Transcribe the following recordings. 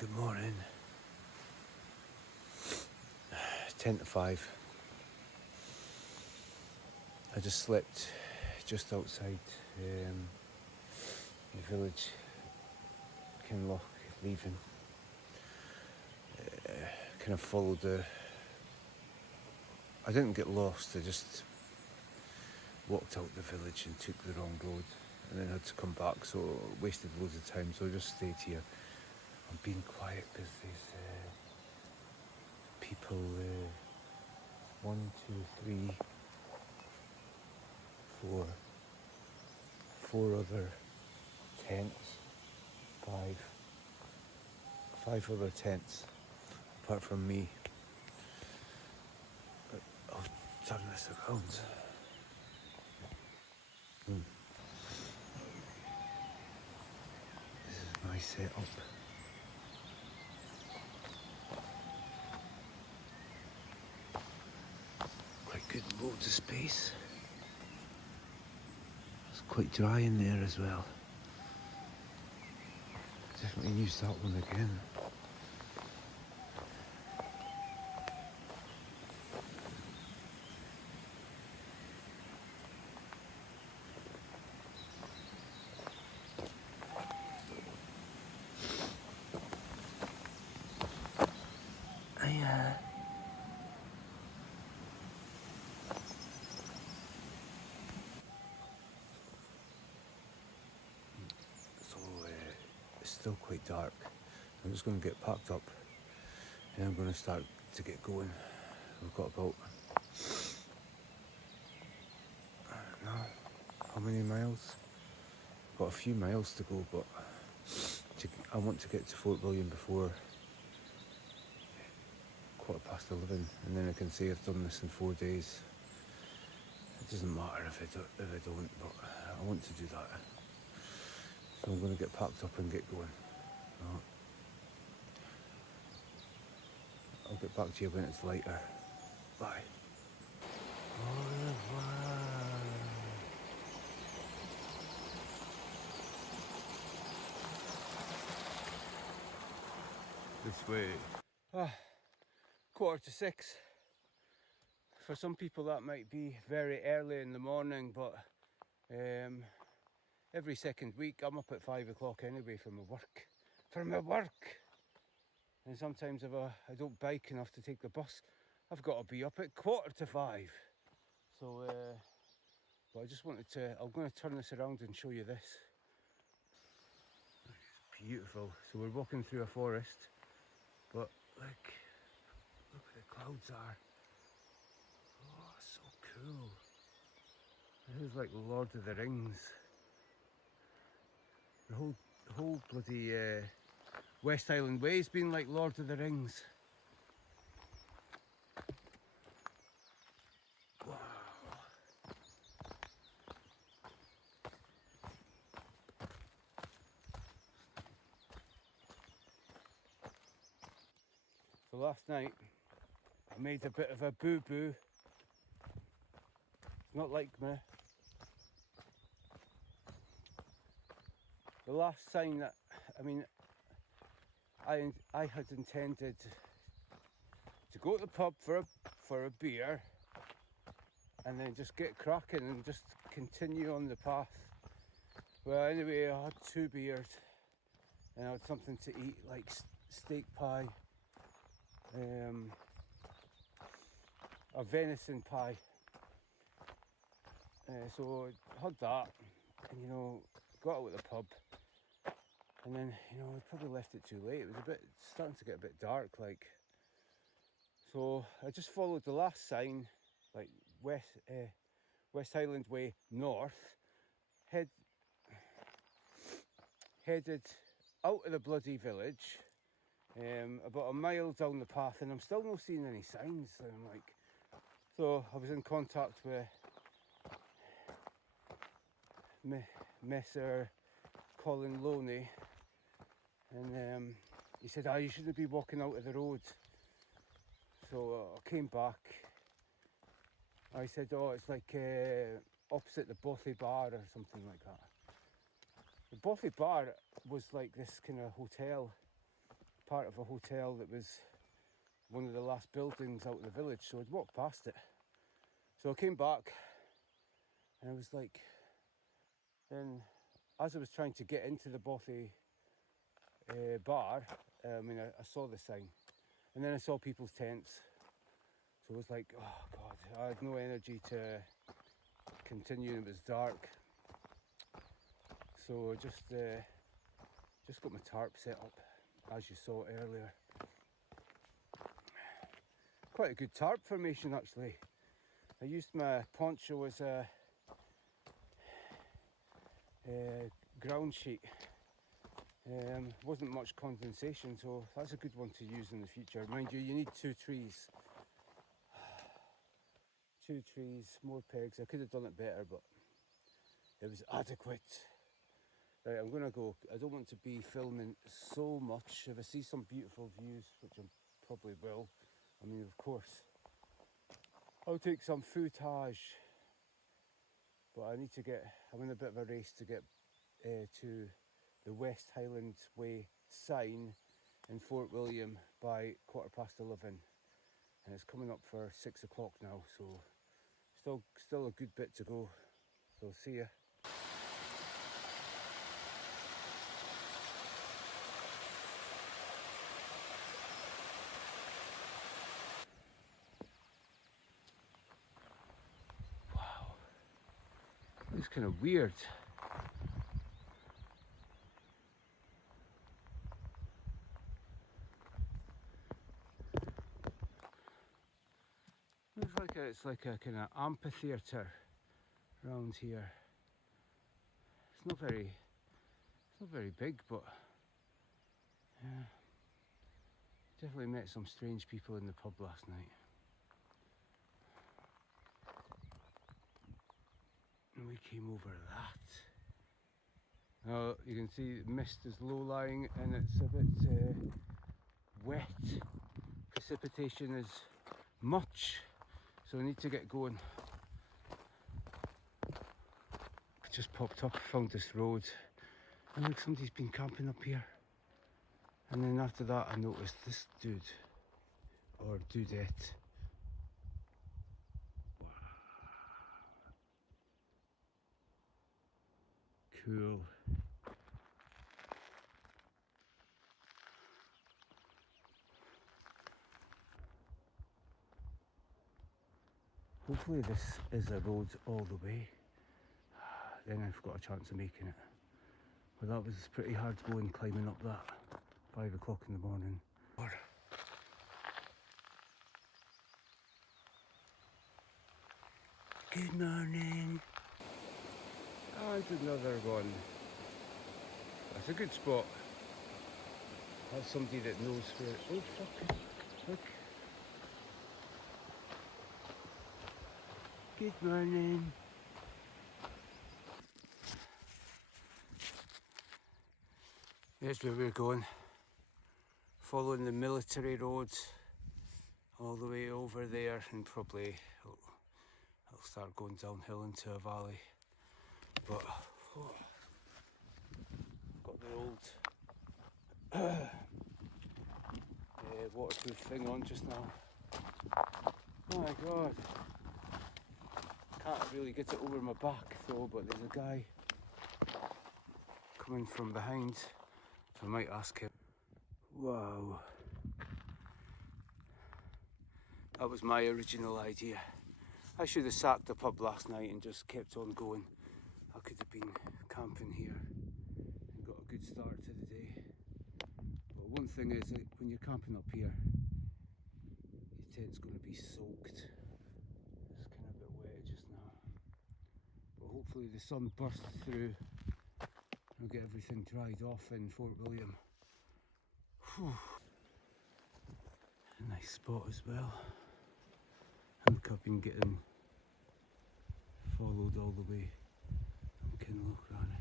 Good morning. 10 to 5. I just slept just outside the village, Kinlochleven. Kind of followed I didn't get lost, I just walked out the village and took the wrong road and then had to come back, so I wasted loads of time, so I just stayed here. I'm being quiet because there's people, 1, 2, 3, 4, 4 other tents, 5 other tents apart from me. But I'll turn this around. This is my setup. Quite good, loads of space. It's quite dry in there as well. Definitely use that one again. It's still quite dark. I'm just going to get packed up and I'm going to start to get going. We've got about, I don't know, how many miles? Got a few miles to go, but I want to get to FortWilliam before 11:15, and then I can say I've done this in 4 days. It doesn't matter if I don't, but I want to do that. So I'm going to get packed up and get going. I'll get back to you when it's lighter. Bye. Au revoir. This way. 5:45. For some people that might be very early in the morning, but every second week I'm up at 5 o'clock anyway for my work. And sometimes if I don't bike enough to take the bus, I've got to be up at 5:15. So, but I just wanted to, I'm going to turn this around and show you this. It's beautiful. So we're walking through a forest, but look where the clouds are. Oh, so cool. This is like Lord of the Rings. The whole bloody West Highland Way's been like Lord of the Rings. Wow. So last night I made a bit of a boo-boo. It's not like me. The last sign that, I had intended to go to the pub for a beer and then just get cracking and just continue on the path. Well, anyway, I had 2 beers and I had something to eat, like steak pie, a venison pie. So I had that and, got out of the pub. And then, I probably left it too late. It was starting to get a bit dark, like. So I just followed the last sign, like West Highland Way North, headed out of the bloody village, about a mile down the path, and I'm still not seeing any signs. And I'm like, so I was in contact with Messer Colin Loney, and he said, you shouldn't be walking out of the road. So I came back. I said, it's like opposite the Bothy Bar or something like that. The Bothy Bar was like this kind of hotel part of a hotel that was one of the last buildings out of the village, so I'd walked past it. So I came back and I was like, then as I was trying to get into the Bothy Bar, I saw the sign, and then I saw people's tents. So I was like, oh God, I had no energy to continue. It was dark, so I just got my tarp set up, as you saw earlier. Quite a good tarp formation actually. I used my poncho as a ground sheet. Wasn't much condensation, so that's a good one to use in the future. Mind you, you need 2 trees. 2 trees, more pegs. I could have done it better, but it was adequate. Right, I'm gonna go. I don't want to be filming so much. If I see some beautiful views, which I probably will, I mean, of course, I'll take some footage. But I need to get, I'm in a bit of a race to get to the West Highland Way sign in FortWilliam by 11:15. And it's coming up for 6 o'clock now, so still a good bit to go. So see ya. Wow, it's kind of weird. It's like a kind of amphitheatre around here. It's not very big, but yeah, definitely met some strange people in the pub last night. And we came over that. Now you can see the mist is low lying and it's a bit wet. Precipitation is much, so I need to get going. I just popped up, found this road, and look, somebody's been camping up here. And then after that I noticed this dude, or dudette. Wow. Cool. Hopefully this is a road all the way. Then I've got a chance of making it. But that was pretty hard going, climbing up that 5 o'clock in the morning. Good morning. And another one. That's a good spot. That's somebody that knows where. Oh fuck! Look. Good morning. Here's where we're going. Following the military road all the way over there, and probably I'll start going downhill into a valley. But got the old waterproof thing on just now. Oh my god. Can't really get it over my back though, but there's a guy coming from behind, so I might ask him. Wow. That was my original idea. I should have sacked the pub last night and just kept on going. I could have been camping here and got a good start to the day. But one thing is that when you're camping up here, your tent's going to be soaked. It's kind of a bit wet just now. But hopefully the sun bursts through and we'll get everything dried off in FortWilliam. Whew. A nice spot as well. Look, I've been getting followed all the way from Kinlochleven.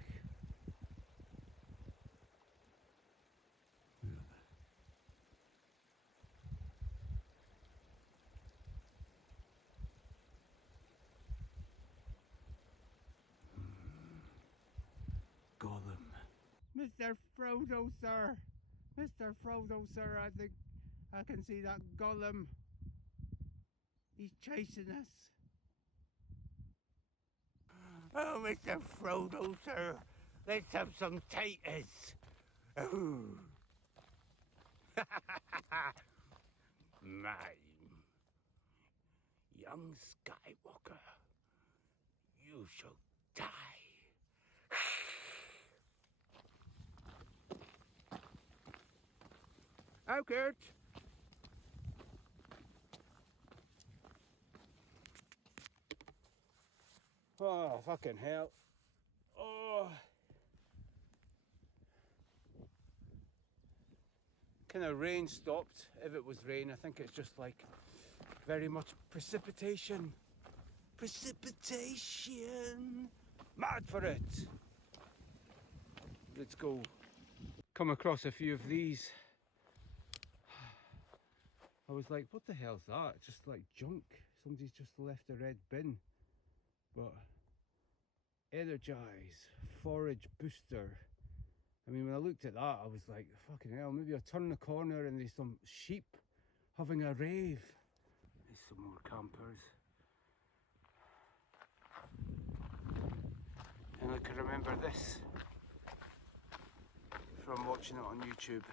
Gollum. Mr. Frodo, sir! Mr. Frodo, sir, I think I can see that Gollum. He's chasing us. Oh, Mr. Frodo, sir, let's have some taters. Oh. My young Skywalker, you shall die. Out. Oh, fucking hell. Oh. Kind of rain stopped, if it was rain. I think it's just like very much precipitation. Precipitation! Mad for it! Let's go. Come across a few of these. I was like, what the hell's that? Just like junk. Somebody's just left a red bin. But Energize Forage Booster. I mean, when I looked at that, I was like, fucking hell, maybe I turn the corner and there's some sheep having a rave. There's some more campers. And I can remember this from watching it on YouTube.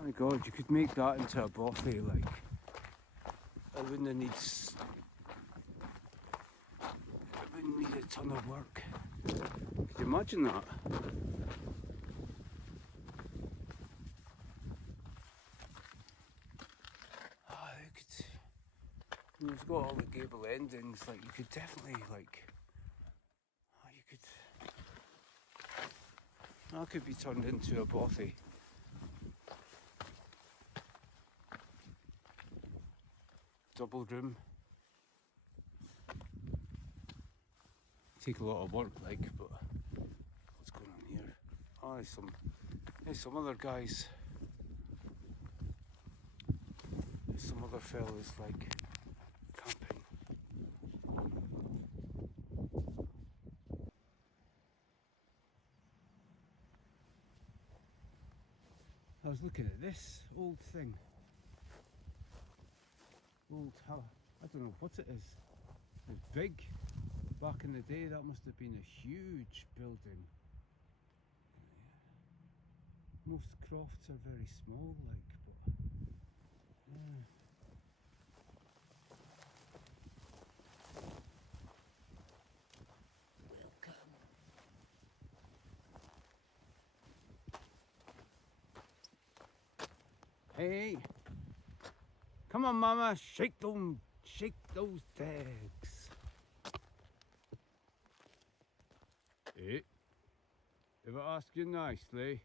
Oh my god, you could make that into a bothy, like. I wouldn't need a ton of work. Could you imagine that? Oh, you could. It's got all the gable endings. Like you could definitely like. Oh, you could. That could be turned into a bothy. Double room. Take a lot of work, like, but what's going on here? Oh, there's some other guys. There's some other fellas like camping. I was looking at this old thing. I don't know what it is. It's big. Back in the day, that must have been a huge building. Most crofts are very small, like, but yeah. Welcome. Hey, come on, Mama, shake those tags. Hey, if I ask you nicely,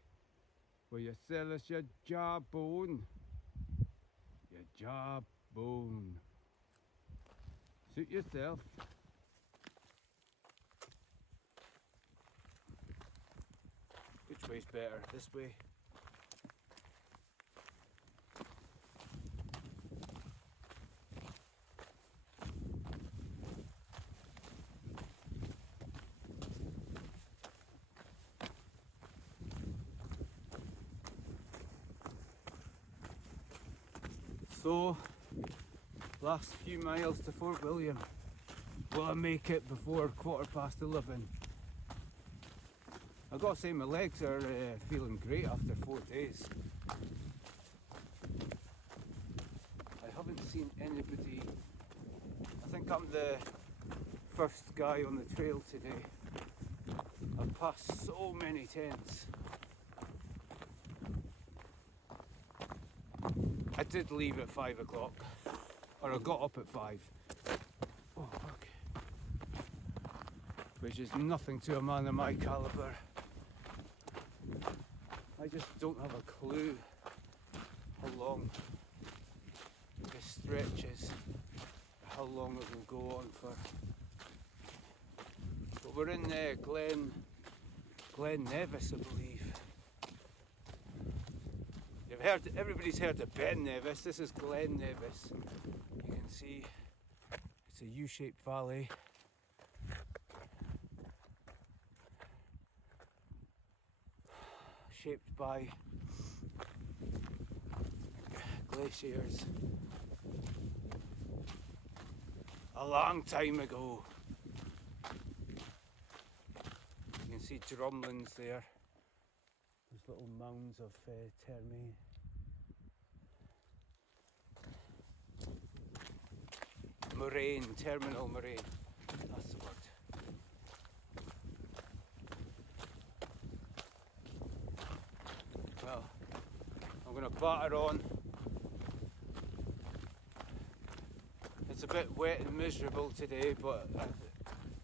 will you sell us your jawbone? Your jawbone. Suit yourself. Which way's better? This way? So, last few miles to FortWilliam. Will I make it before 11:15? I've got to say my legs are feeling great after 4 days. I haven't seen anybody. I think I'm the first guy on the trail today. I've passed so many tents. I did leave at 5 o'clock, or I got up at 5. Oh, fuck. Which is nothing to a man of my calibre. I just don't have a clue how long this stretch is, how long it will go on for. But we're in Glen Nevis, I believe. Everybody's heard of Ben Nevis. This is Glen Nevis. You can see U-shaped valley. Shaped by glaciers a long time ago. You can see drumlins there. There's little mounds of termite. Moraine, terminal moraine, that's the word. Well, I'm going to batter on. It's a bit wet and miserable today, but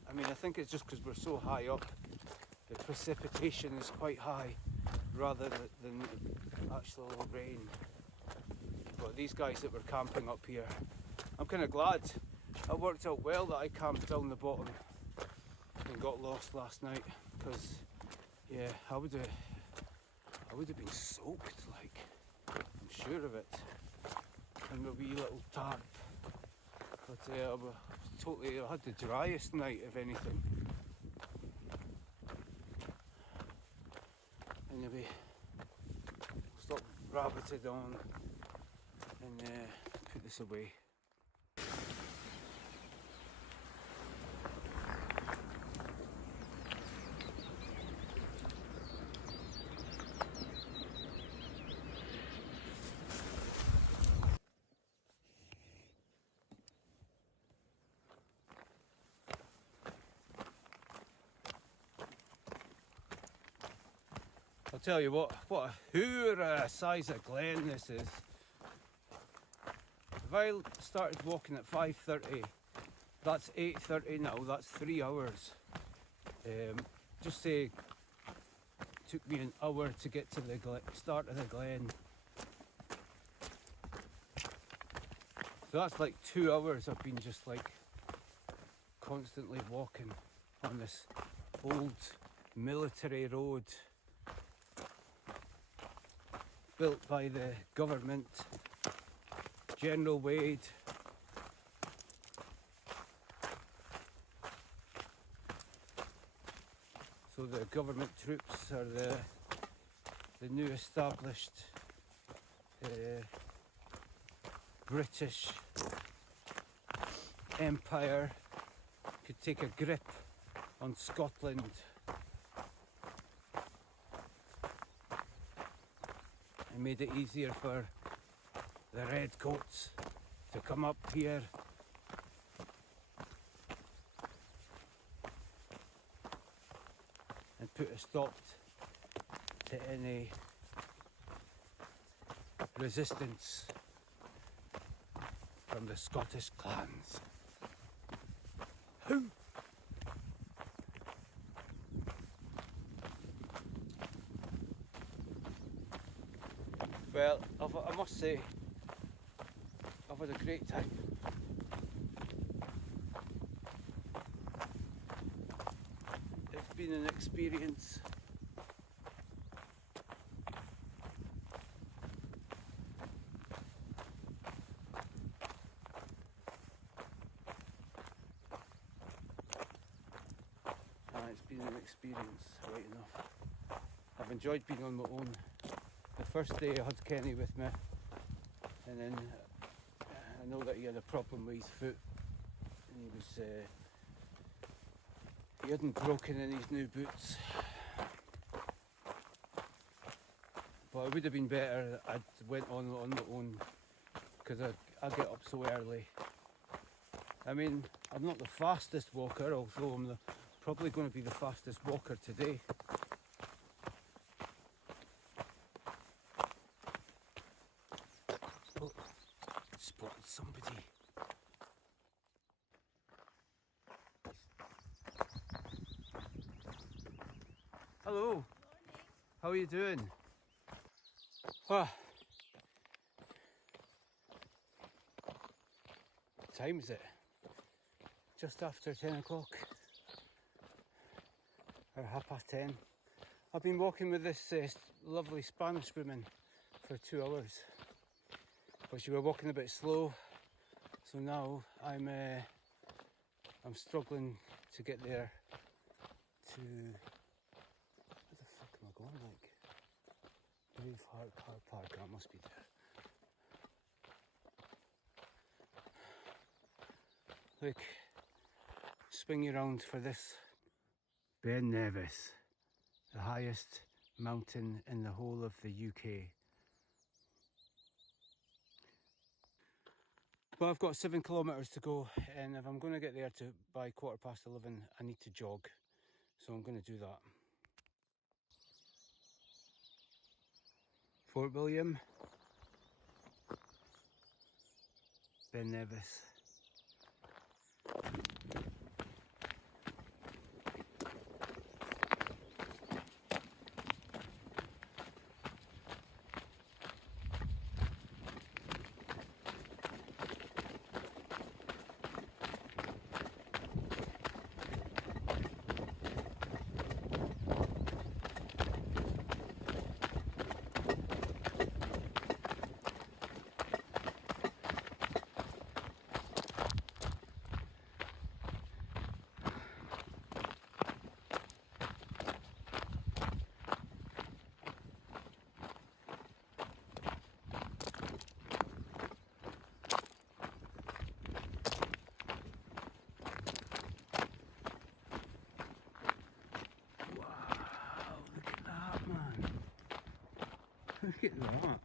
I mean, I think it's just because we're so high up. The precipitation is quite high rather than actual rain. But these guys that were camping up here, I'm kind of glad. It worked out well that I camped down the bottom and got lost last night, because yeah, I would have been soaked, like, I'm sure of it, in my wee little tarp. But I had the driest night, if anything. Anyway, stop rabbited on and put this away. I'll tell you what a hoorah size of glen this is. If I started walking at 5:30, that's 8:30 now, that's 3 hours. Just say it took me an hour to get to the start of the glen. So that's like 2 hours I've been just like constantly walking on this old military road built by the government, General Wade. So the government troops are the new established British Empire could take a grip on Scotland. And made it easier for the redcoats to come up here. And put a stop to any resistance from the Scottish clans. Hoo! Well, I must say, I've had a great time. It's been an experience. It's been an experience, right enough. I've enjoyed being on my own. The first day I had Kenny with me, and then I know that he had a problem with his foot, and he hadn't broken in his new boots. But it would have been better that I'd went on my own, because I get up so early. I mean, I'm not the fastest walker, although I'm probably going to be the fastest walker today. Oh, spotted somebody. Hello. Morning. How are you doing? What time is it? Just after 10 o'clock. Or 10:30. I've been walking with this lovely Spanish woman for 2 hours. But she was walking a bit slow. So now I'm I'm struggling to get there to, where the fuck am I going, like, Braveheart Car Park, that must be there. Look, swing you around for this. Ben Nevis, the highest mountain in the whole of the UK. Well, I've got 7 kilometres to go, and if I'm going to get there by 11:15, I need to jog. So I'm going to do that. FortWilliam, Ben Nevis. Look at that.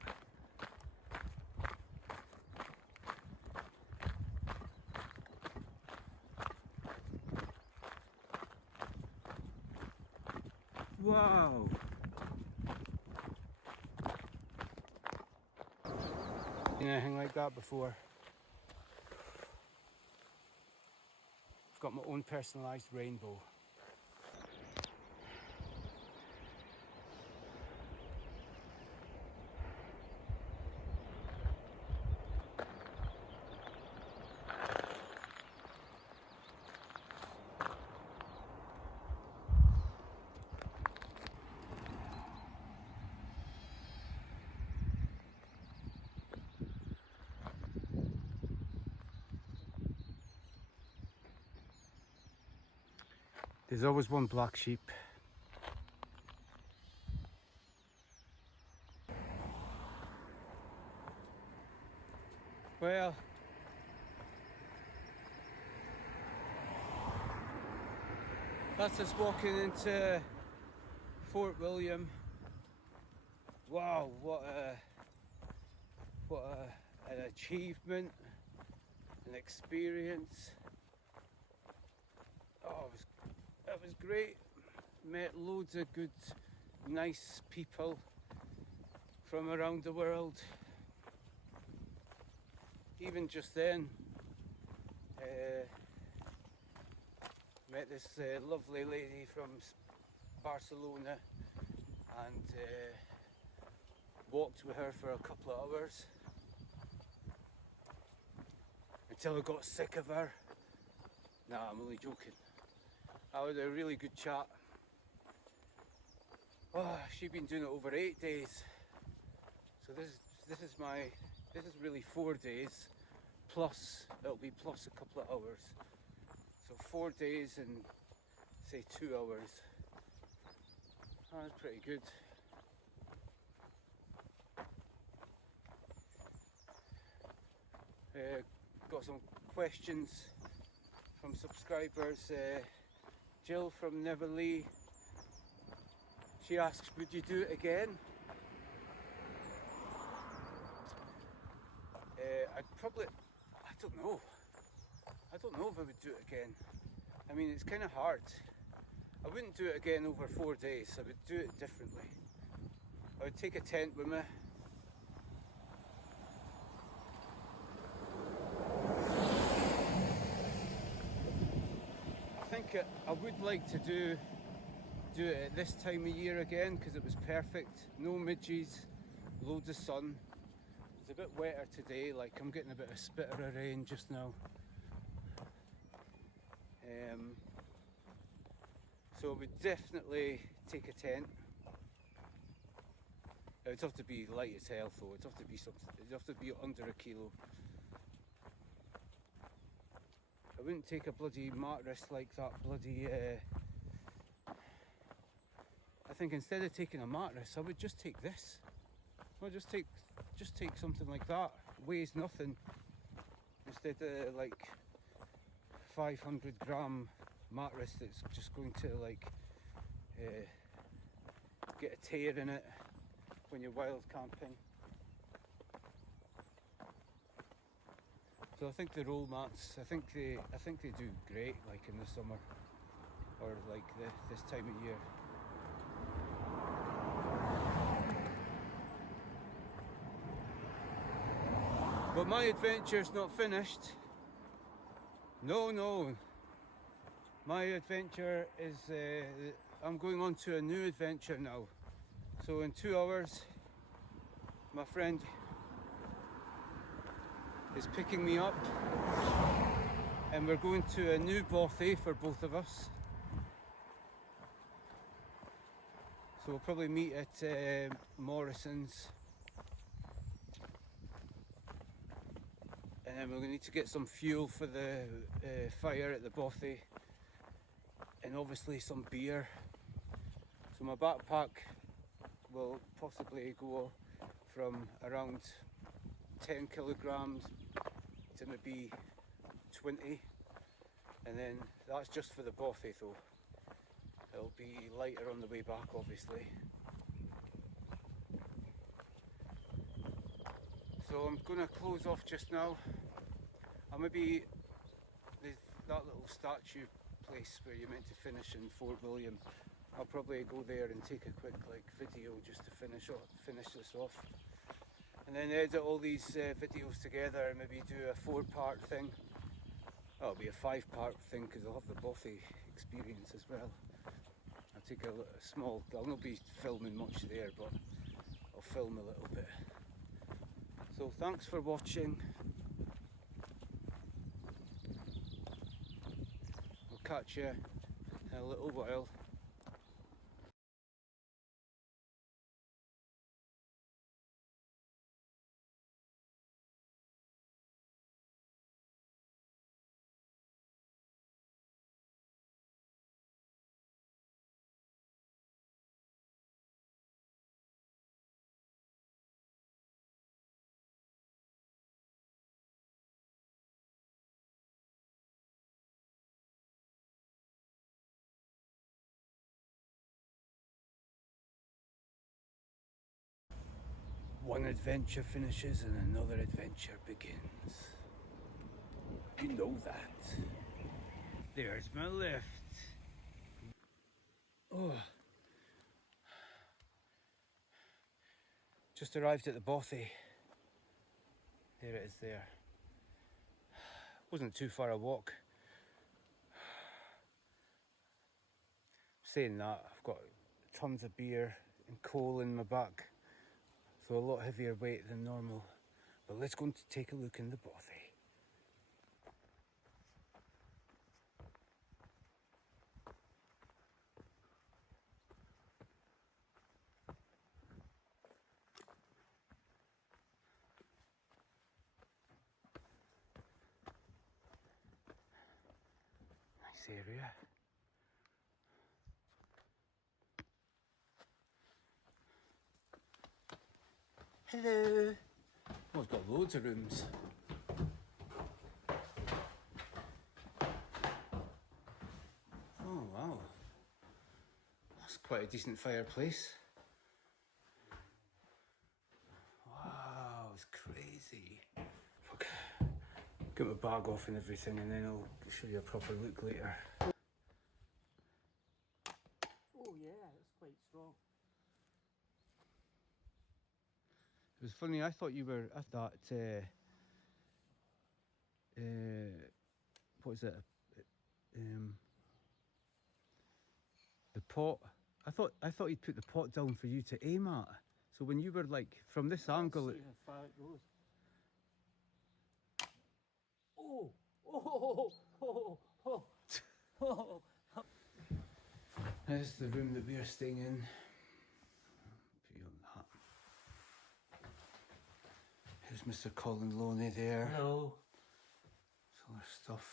Wow. Seen anything like that before. I've got my own personalised rainbow. There's always one black sheep. Well, that's us walking into FortWilliam. Wow, an achievement, an experience. Oh, it was great. Met loads of good, nice people from around the world. Even just then, met this lovely lady from Barcelona, and walked with her for a couple of hours until I got sick of her. Nah, I'm only joking. I had a really good chat. Oh, she'd been doing it over 8 days. So this is really 4 days, plus it'll be plus a couple of hours. So 4 days and say 2 hours. Oh, that's pretty good. Got some questions from subscribers. Jill from Neverlee, she asks, would you do it again? I don't know if I would do it again. I mean, it's kind of hard. I wouldn't do it again over 4 days. I would do it differently. I would take a tent with me. I think I would like to do it at this time of year again, because it was perfect. No midges, loads of sun. It's a bit wetter today, like I'm getting a bit of spitter of rain just now. So I would definitely take a tent. It would have to be light as hell though, it'd have to be something, it'd have to be under a kilo. I wouldn't take a bloody mattress like that bloody... I think instead of taking a mattress, I would just take this. I'll just take something like that. Weighs nothing. Instead of like 500 gram mattress that's just going to like get a tear in it when you're wild camping. So I think the roll mats, I think they do great, like in the summer or like this time of year. But my adventure's not finished. No. My adventure is, I'm going on to a new adventure now. So in 2 hours, my friend is picking me up and we're going to a new Bothy for both of us. So we'll probably meet at Morrisons. And then we're going to need to get some fuel for the fire at the Bothy, and obviously some beer. So my backpack will possibly go from around 10 kilograms to maybe 20, and then that's just for the Bothy though. It'll be lighter on the way back obviously. So I'm going to close off just now. I'll maybe, there's that little statue place where you're meant to finish in FortWilliam. I'll probably go there and take a quick like video just to finish this off. And then edit all these videos together and maybe do a 4-part thing. Oh, it'll be a 5-part thing because I'll have the Bothy experience as well. I'll take a small, I'll not be filming much there, but I'll film a little bit. So thanks for watching. I'll catch you in a little while. One adventure finishes and another adventure begins. You know that. There's my lift. Oh. Just arrived at the Bothy. There it is there. Wasn't too far a walk. Saying that, I've got tons of beer and coal in my back. So a lot heavier weight than normal. But let's go and take a look in the Bothy. Nice area. Hello. Oh, it's got loads of rooms. Oh wow. That's quite a decent fireplace. Wow, it's crazy. Fuck. Get my bag off and everything and then I'll show you a proper look later. Oh yeah, that's quite strong. It was funny, I thought you were at that, what is it, the pot. I thought he'd put the pot down for you to aim at. So when you were like, from this angle... Let's see how far it goes. Oh, oh, oh, oh, oh, oh. This is the room that we are staying in. Put you on that. Here's Mr. Colin Loney there. Hello. Some other stuff.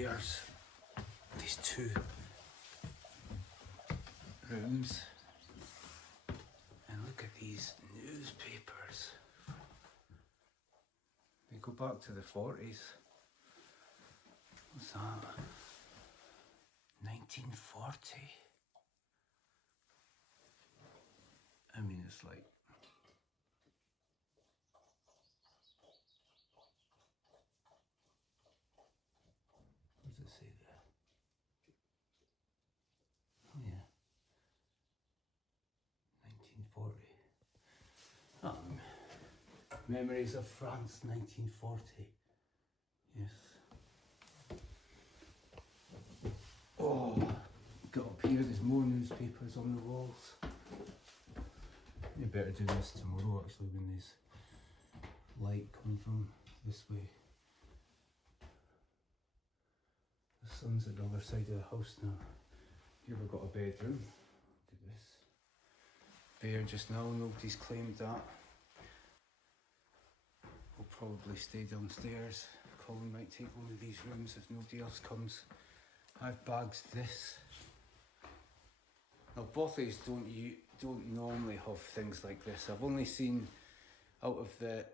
upstairs, these two rooms, and look at these newspapers. They go back to the 40s. What's that? 1940. I mean, it's like, what does it say there? Oh yeah, 1940. Memories of France, 1940. Yes. Oh, got up here, there's more newspapers on the walls. You better do this tomorrow actually when there's light coming from this way. The sun's at the other side of the house now. Here we've got a bedroom. Do this. Bare just now, nobody's claimed that. We'll probably stay downstairs. Colin might take one of these rooms if nobody else comes. I've bagged this. Now Bothys don't normally have things like this. I've only seen, out of the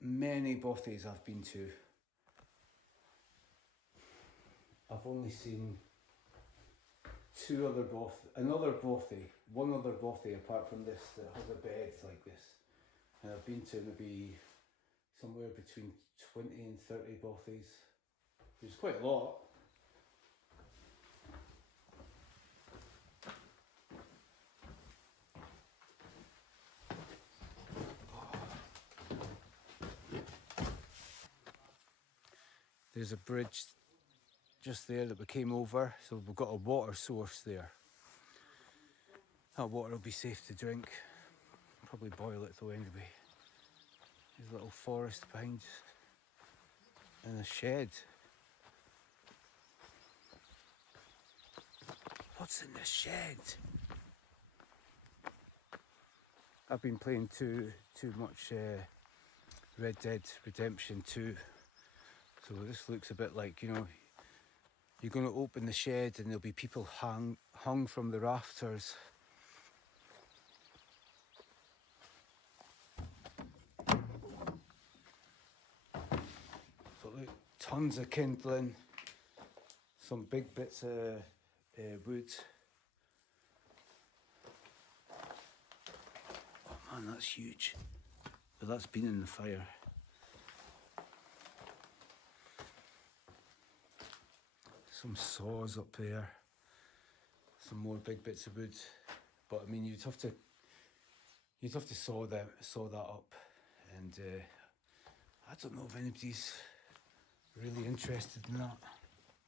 many Bothys I've been to, I've only seen one other Bothy apart from this that has a bed like this. And I've been to maybe somewhere between 20 and 30 Bothys, which is quite a lot. There's a bridge just there that we came over, so we've got a water source there. That water will be safe to drink. Probably boil it though anyway. There's a little forest behind and a shed. What's in the shed? I've been playing too much Red Dead Redemption 2. So this looks a bit like, you know, you're going to open the shed and there'll be people hung from the rafters. So look, tons of kindling, some big bits of wood. Oh man, that's huge. But that's been in the fire. Some saws up there, some more big bits of wood, but I mean you'd have to saw that up, and I don't know if anybody's really interested in that.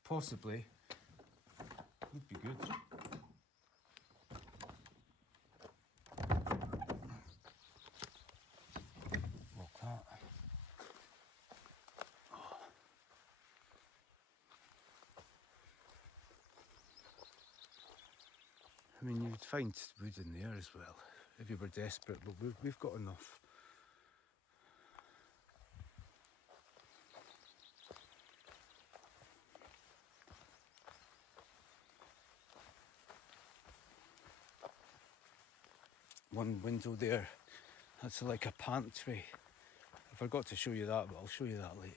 Possibly, would be good. Look that. I mean, you'd find wood in there as well, if you were desperate, but we've got enough. One window there, that's like a pantry. I forgot to show you that, but I'll show you that later.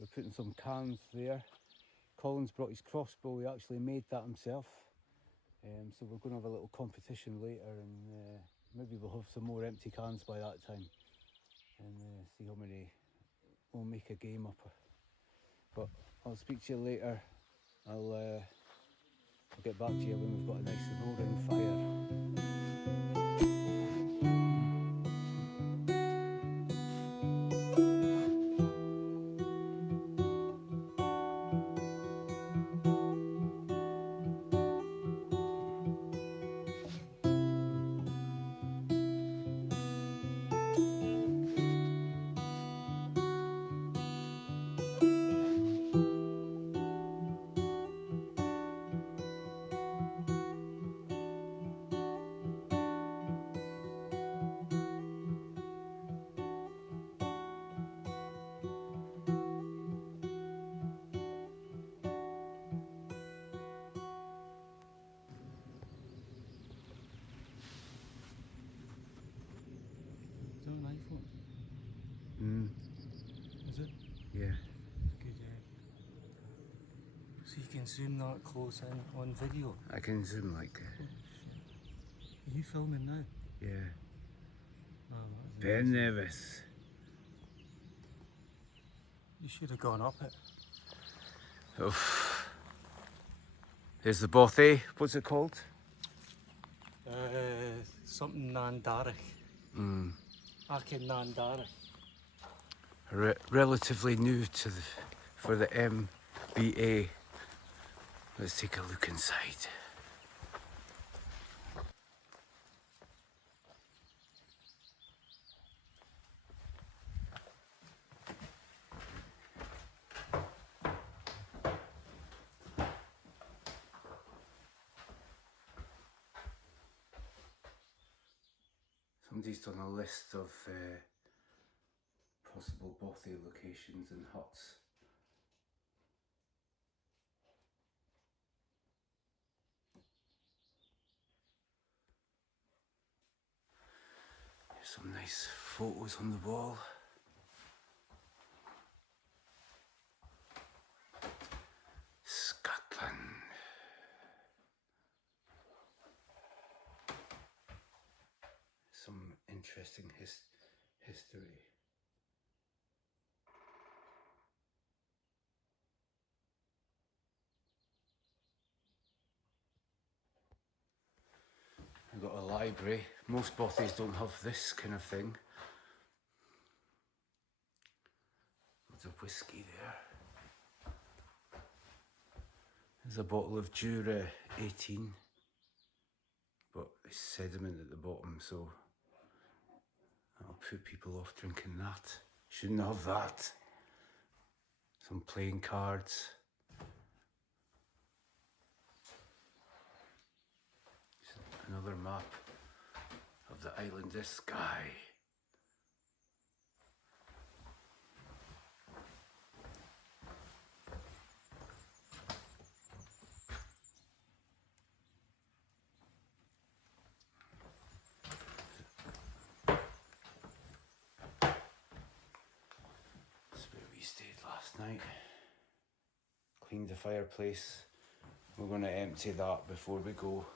We're putting some cans there. Colin's brought his crossbow, he actually made that himself. So we're going to have a little competition later, and maybe we'll have some more empty cans by that time, and see how many we'll make a game up. But I'll speak to you later. I'll get back to you when we've got a nice roaring fire. Is it? Yeah. Good egg. So you can zoom that close in on video. I can zoom like. Holy shit. Are you filming now? Yeah. Oh, that is Ben amazing. Nevis. You should have gone up it. Oof. There's the Bothy. What's it called? Something nan-darach. Achadh-nan-darach. Relatively new to for the MBA. Let's take a look inside. Somebody's done a list of possible Bothy locations and huts. Here's some nice photos on the wall. Scotland. Some interesting history. I've got a library. Most Bothys don't have this kind of thing. Loads of whiskey there. There's a bottle of Jura 18, but there's sediment at the bottom, so that'll put people off drinking that. Shouldn't have that. Some playing cards. Another map of the island of Skye. That's where we stayed last night. Cleaned the fireplace. We're going to empty that before we go.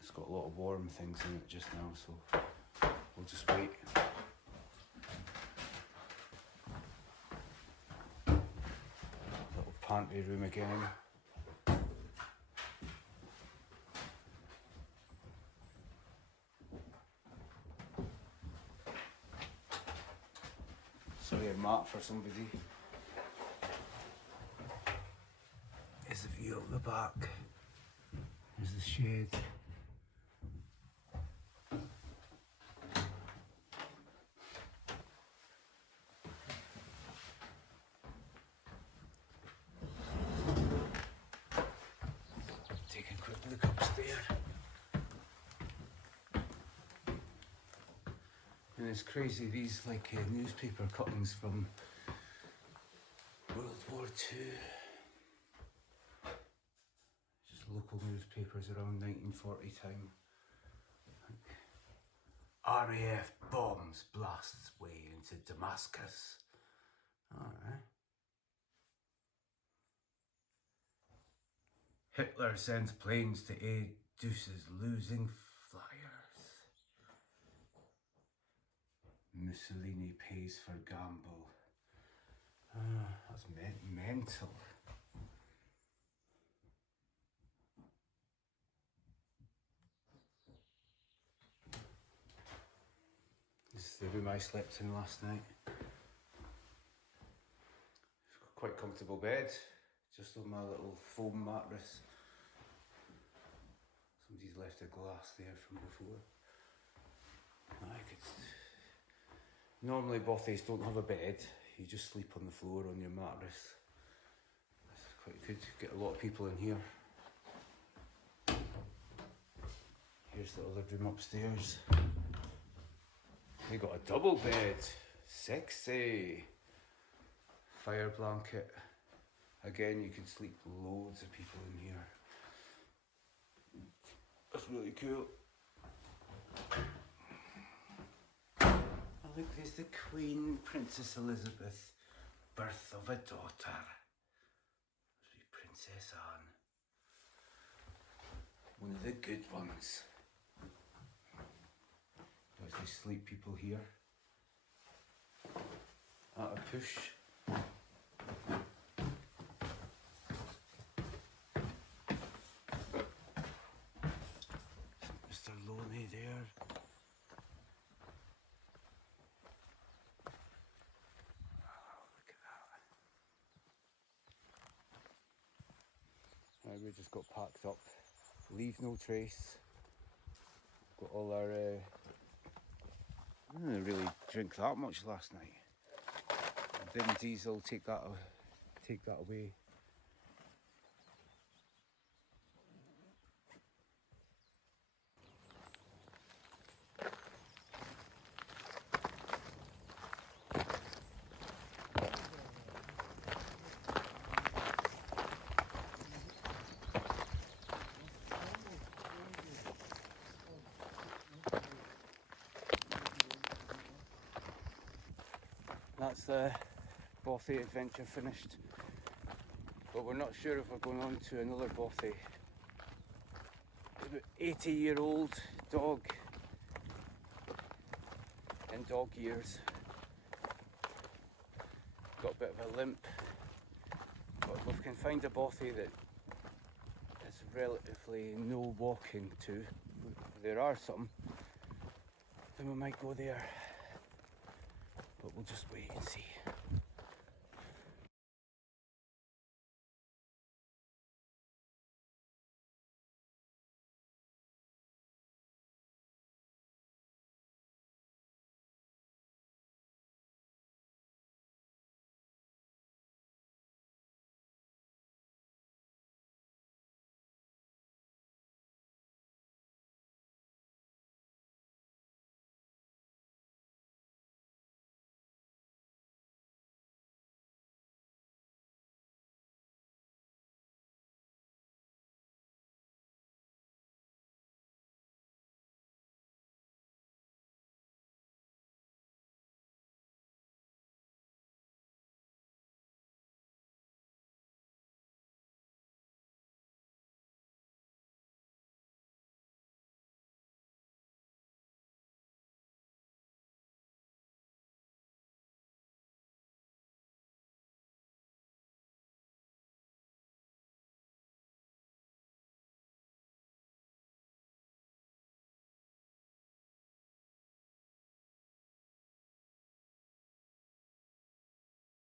It's got a lot of warm things in it just now, so we'll just wait. Little pantry room again. Sorry, a mat for somebody. Here's the view out the back. There's the shed. Take a quick look upstairs. And it's crazy, these like newspaper cuttings from World War II. Just local newspapers around 1940 time. RAF bombs blasts way into Damascus. Alright. Hitler sends planes to aid Deuce's losing flyers. Mussolini pays for gamble. That's mental. This is the room I slept in last night. Quite comfortable bed, just on my little foam mattress. Somebody's left a glass there from before. Normally Bothys don't have a bed, you just sleep on the floor on your mattress. This is quite good, get a lot of people in here. Here's the other room upstairs. We got a double bed, sexy. Fire blanket. Again, you can sleep loads of people in here. That's really cool. I Look, there's the Queen, Princess Elizabeth, birth of a daughter. Sweet Princess Anne. One of the good ones. There's the sleep people here. At a push. Mr. Loney there. Look at that. Right, we just got packed up. Leave no trace. Got all our. I didn't really drink that much last night. Vin Diesel take that away. That's the Bothy adventure finished, but we're not sure if we're going on to another Bothy. It's about 80-year-old dog in dog years. Got a bit of a limp, but if we can find a Bothy that is relatively no walking to, there are some, then we might go there. But we'll just wait and see.